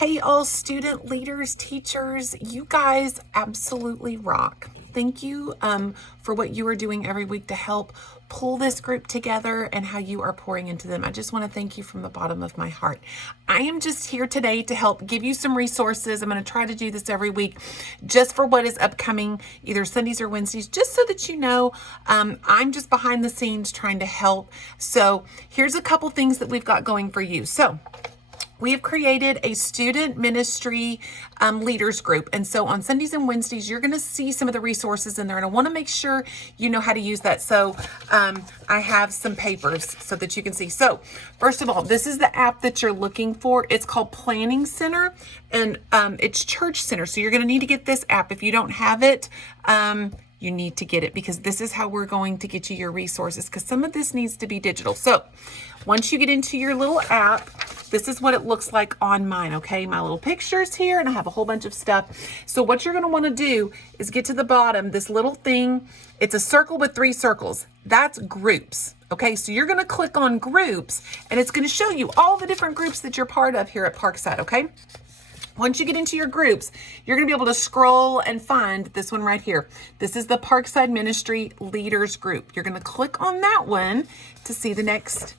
Hey, all student leaders, teachers, you guys absolutely rock. Thank you for what you are doing every week to help pull this group together and how you are pouring into them. I just want to thank you from the bottom of my heart. I am just here today to help give you some resources. I'm going to try to do this every week just for what is upcoming, either Sundays or Wednesdays, just so that you know I'm just behind the scenes trying to help. So here's a couple things that we've got going for you. So we have created a student ministry leaders group. And so on Sundays and Wednesdays, you're going to see some of the resources in there. And I want to make sure you know how to use that. So I have some papers so that you can see. So first of all, this is the app that you're looking for. It's called Planning Center, and it's Church Center. So you're going to need to get this app. If you don't have it, you need to get it, because this is how we're going to get you your resources, because some of this needs to be digital. So once you get into your little app, this is what it looks like on mine, okay? My little pictures here, and I have a whole bunch of stuff. So what you're gonna wanna do is get to the bottom, this little thing. It's a circle with 3 circles. That's groups, okay? So you're gonna click on groups, and it's gonna show you all the different groups that you're part of here at Parkside, okay? Once you get into your groups, you're going to be able to scroll and find this one right here. This is the Parkside Ministry Leaders Group. You're going to click on that one to see the next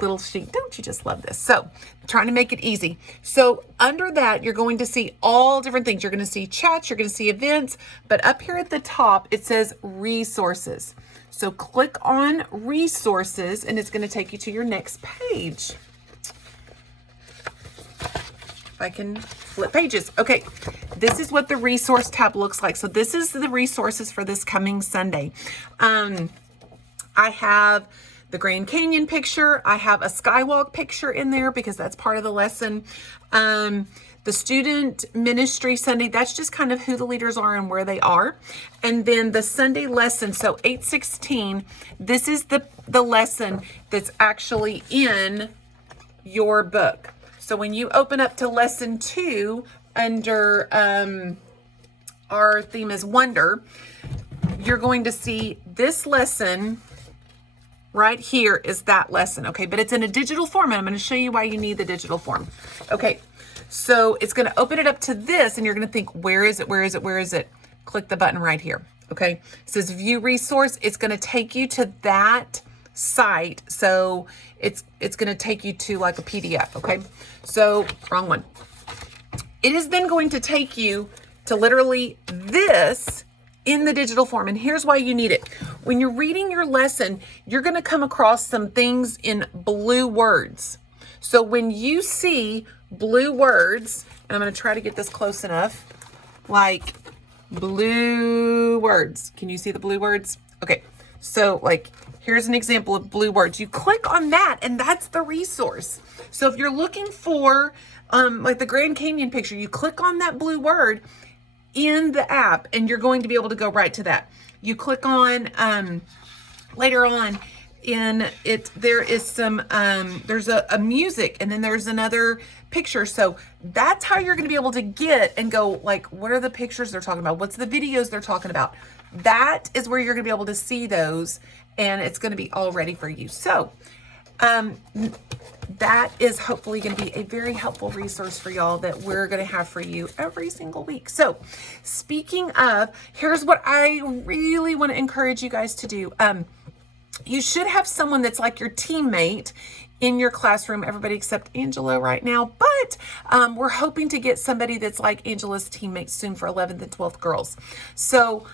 little sheet. Don't you just love this? So I'm trying to make it easy. So under that, you're going to see all different things. You're going to see chats, you're going to see events, but up here at the top, it says resources. So click on resources, and it's going to take you to your next page. I can flip pages. Okay, this is what the resource tab looks like. So this is the resources for this coming Sunday. I have the Grand Canyon picture. I have a skywalk picture in there because that's part of the lesson. The student ministry Sunday, that's just kind of who the leaders are and where they are. And then the Sunday lesson, so 8:16, this is the lesson that's actually in your book. So when you open up to lesson 2 under our theme is wonder, you're going to see this lesson right here is that lesson, okay? But it's in a digital form, and I'm going to show you why you need the digital form. Okay, so it's going to open it up to this, and you're going to think, where is it, where is it, where is it? Click the button right here, okay? It says view resource. It's going to take you to that site. So it's going to take you to like a PDF, okay? So wrong one. It is then going to take you to literally this in the digital form. And here's why you need it. When you're reading your lesson, you're going to come across some things in blue words. So when you see blue words, and I'm going to try to get this close enough, like blue words. Can you see the blue words? Okay. So like, here's an example of blue words. You click on that, and that's the resource. So if you're looking for like the Grand Canyon picture, you click on that blue word in the app, and you're going to be able to go right to that. You click on later on in it, there is some there's a music, and then there's another picture. So that's how you're going to be able to get and go like, what are the pictures they're talking about? What's the videos they're talking about? That is where you're going to be able to see those, and it's going to be all ready for you. So that is hopefully going to be a very helpful resource for y'all that we're going to have for you every single week. So speaking of, here's what I really want to encourage you guys to do. You should have someone that's like your teammate in your classroom, everybody except Angela right now, but we're hoping to get somebody that's like Angela's teammate soon for 11th and 12th girls. So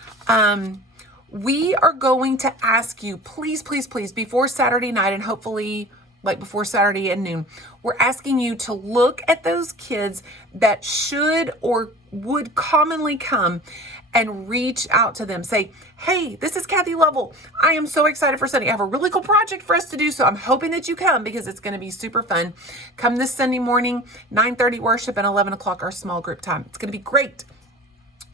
we are going to ask you, please, please, please, before Saturday night, and hopefully like before Saturday at noon, we're asking you to look at those kids that should or would commonly come and reach out to them. Say, hey, this is Kathy Lovell. I am so excited for Sunday. I have a really cool project for us to do, so I'm hoping that you come because it's going to be super fun. Come this Sunday morning, 9:30 worship, and 11 o'clock our small group time. It's going to be great.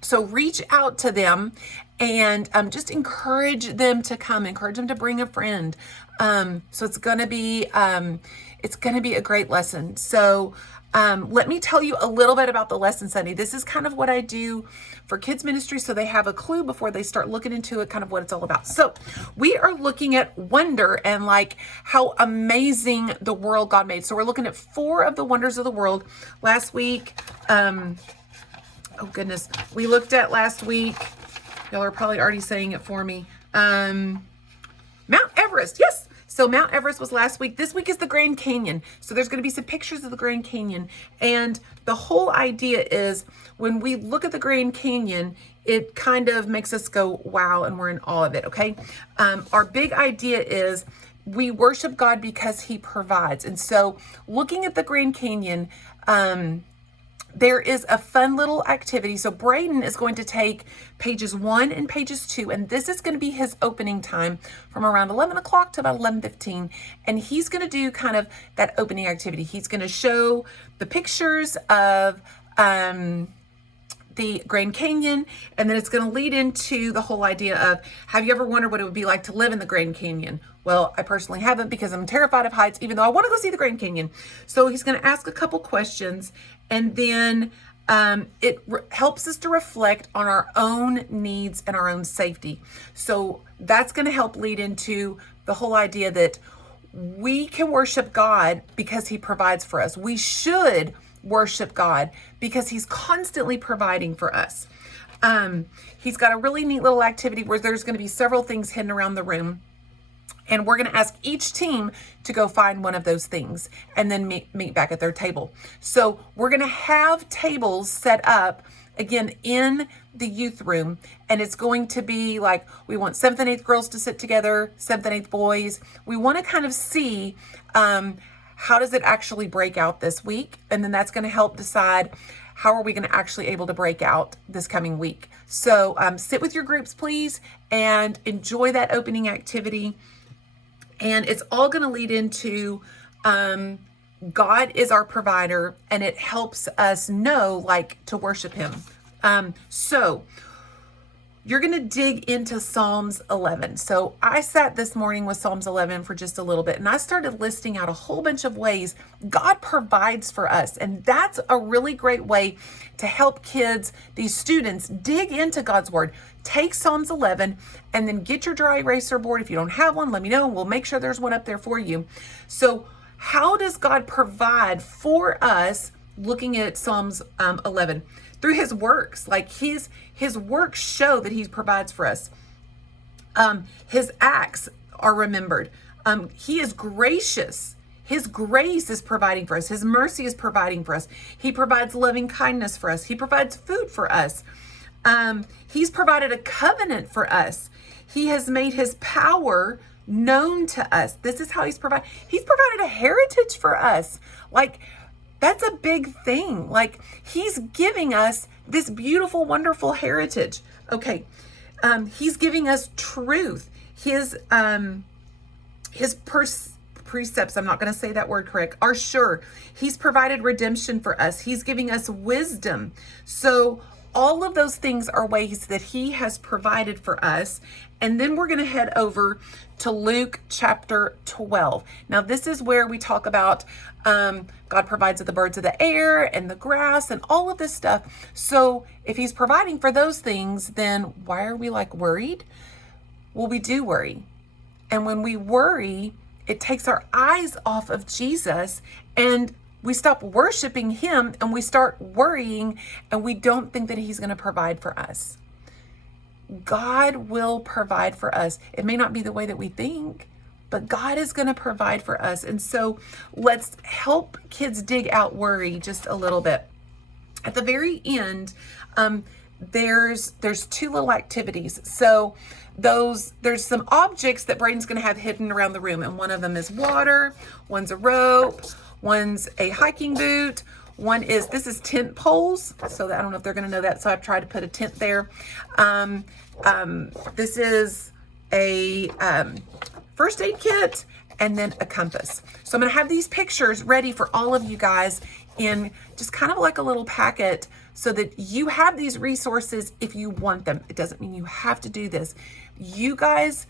So reach out to them and just encourage them to come, encourage them to bring a friend. So it's going to be a great lesson. So let me tell you a little bit about the lesson study. This is kind of what I do for kids ministry, so they have a clue before they start looking into it, kind of what it's all about. So we are looking at wonder and like how amazing the world God made. So we're looking at 4 of the wonders of the world. Last week, oh goodness, we looked at last week, y'all are probably already saying it for me, Mount Everest. Yes. So Mount Everest was last week. This week is the Grand Canyon. So there's going to be some pictures of the Grand Canyon. And the whole idea is when we look at the Grand Canyon, it kind of makes us go, wow, and we're in awe of it, okay? Our big idea is we worship God because he provides. And so looking at the Grand Canyon, there is a fun little activity. So Braden is going to take pages 1 and pages 2, and this is going to be his opening time from around 11 o'clock to about 11:15. And he's going to do kind of that opening activity. He's going to show the pictures of the Grand Canyon, and then it's going to lead into the whole idea of, have you ever wondered what it would be like to live in the Grand Canyon? Well, I personally haven't because I'm terrified of heights, even though I want to go see the Grand Canyon. So he's going to ask a couple questions, and then it helps us to reflect on our own needs and our own safety. So that's going to help lead into the whole idea that we can worship God because he provides for us. We should worship God because he's constantly providing for us. He's got a really neat little activity where there's going to be several things hidden around the room. And we're going to ask each team to go find one of those things and then meet back at their table. So we're going to have tables set up again in the youth room. And it's going to be like, we want 7th and 8th girls to sit together, 7th and 8th boys. We want to kind of see how does it actually break out this week? And then that's going to help decide how are we going to actually able to break out this coming week. So sit with your groups, please, and enjoy that opening activity. And it's all going to lead into God is our provider, and it helps us know, like, to worship him. So you're going to dig into Psalms 11. So I sat this morning with Psalms 11 for just a little bit, and I started listing out a whole bunch of ways God provides for us. And that's a really great way to help kids, these students, dig into God's word. Take Psalms 11 and then get your dry eraser board. If you don't have one, let me know. We'll make sure there's one up there for you. So how does God provide for us looking at Psalms 11? Through his works. Like his works show that he provides for us. His acts are remembered. He is gracious. His grace is providing for us. His mercy is providing for us. He provides loving kindness for us. He provides food for us. He's provided a covenant for us. He has made his power known to us. This is how he's provided a heritage for us. Like, that's a big thing. Like, he's giving us this beautiful, wonderful heritage. Okay. He's giving us truth. His precepts, I'm not going to say that word correct, are sure. He's provided redemption for us. He's giving us wisdom. So all of those things are ways that he has provided for us. And then we're going to head over to Luke chapter 12. Now, this is where we talk about God provides the birds of the air and the grass and all of this stuff. So if he's providing for those things, then why are we like worried? Well, we do worry. And when we worry, it takes our eyes off of Jesus, and we stop worshiping him, and we start worrying, and we don't think that he's going to provide for us. God will provide for us. It may not be the way that we think, but God is going to provide for us. And so let's help kids dig out worry just a little bit. At the very end, there's 2 little activities. So there's some objects that Braden's going to have hidden around the room, and one of them is water, one's a rope, one's a hiking boot, this is tent poles. So I don't know if they're going to know that. So I've tried to put a tent there. This is a first aid kit, and then a compass. So I'm going to have these pictures ready for all of you guys in just kind of like a little packet so that you have these resources if you want them. It doesn't mean you have to do this. You guys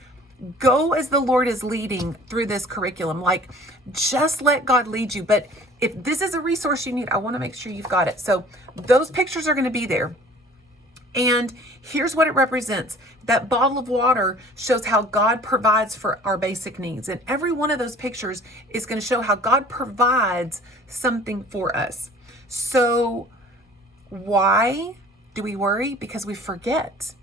go as the Lord is leading through this curriculum. Like, just let God lead you. But if this is a resource you need, I want to make sure you've got it. So those pictures are going to be there. And here's what it represents. That bottle of water shows how God provides for our basic needs. And every one of those pictures is going to show how God provides something for us. So why do we worry? Because we forget.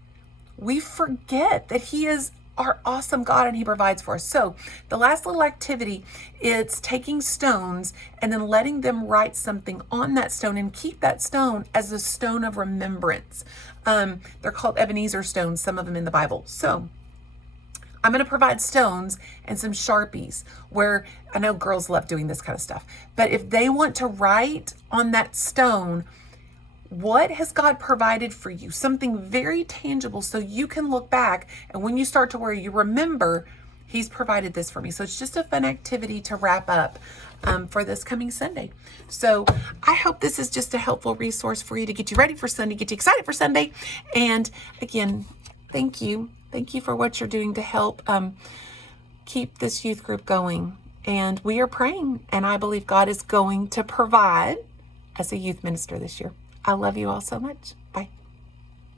We forget that He is our awesome God and He provides for us. So the last little activity, it's taking stones and then letting them write something on that stone and keep that stone as a stone of remembrance. They're called Ebenezer stones, some of them in the Bible. So I'm going to provide stones and some Sharpies, where I know girls love doing this kind of stuff, but if they want to write on that stone, what has God provided for you? Something very tangible, so you can look back, and when you start to worry, you remember He's provided this for me. So it's just a fun activity to wrap up for this coming Sunday. So I hope this is just a helpful resource for you to get you ready for Sunday, get you excited for Sunday. And again, thank you. Thank you for what you're doing to help keep this youth group going. And we are praying, and I believe God is going to provide as a youth minister this year. I love you all so much. Bye.